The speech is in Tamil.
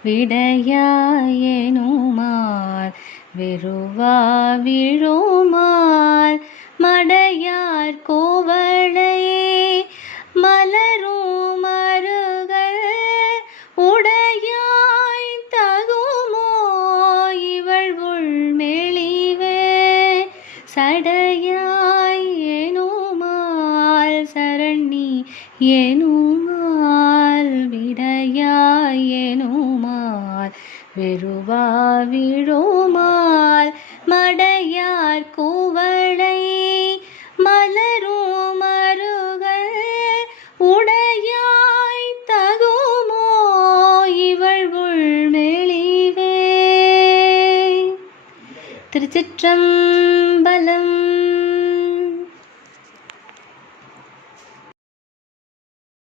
விடையாயனுமால் வெறுவா விழுமார் மடையார் கோவளையே மலரும் மருகள் உடையாய் தகுமோ இவள் உள் மெளிவே சடையாய் ஏனுமால் சரணி ஏனுமால் விடையாய் ஏனுமால் மடையார் கூவளை மலரும் மருகள் உடையாய் தகுமோ இவள் உள்மெளிவே திருச்சிற்றம்பல